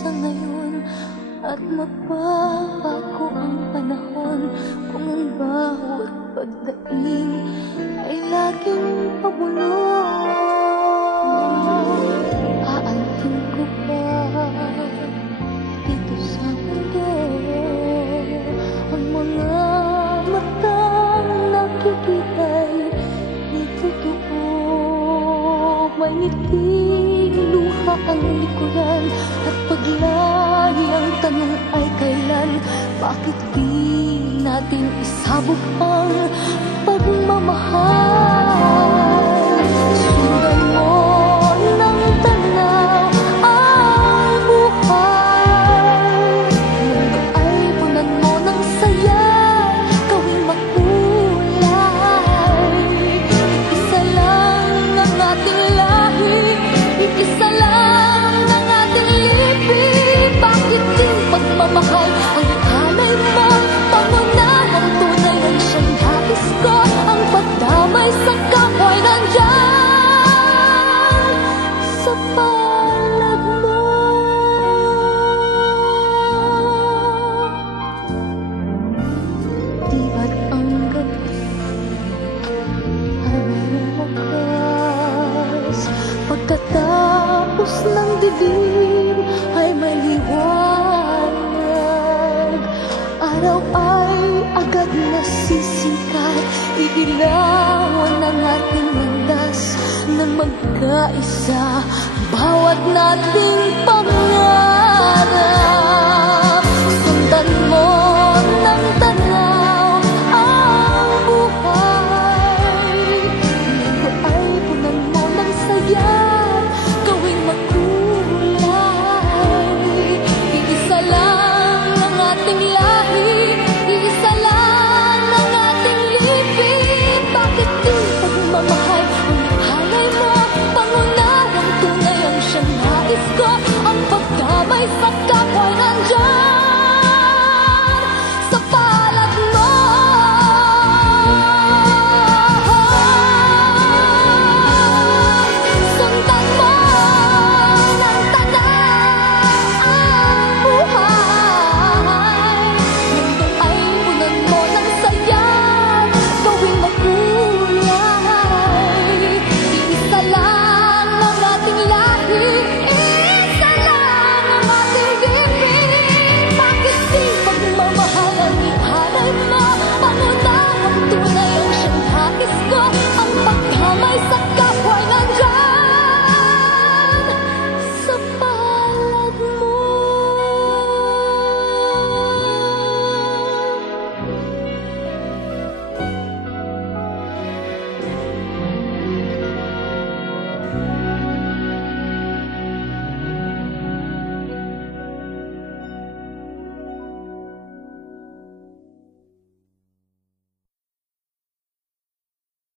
sa ngayon at mapapago ang panahon kung ang bawat pagdating ay laging pabulong. Aanhin ko ba dito sa mundo ang mga matang nakikita'y di totoo? May ngiting luha ang likuran at paglagi ang tanong ay kailan? Bakit di natin isabog ang pagmamahal? Sundan mo ng tanaw ang buhay. Mundo ay punan mo ng saya, gawing makulay. Isa lang ang ating lahi, isa lang ang ating lipi. Bakit din pagmamahal ang ialay mo? Pangunahang tunay ang siyang habis ko. Ang pagdamay sa kapwa'y nandyan sa palad mo. Di ba't ang gabi ay mayroong wakas? Pagkatapos ng dilim ay may liwanag. Araw ay agad nasisikat, iilawan ang ating landas ng magkaisa, bawat nating pangarap.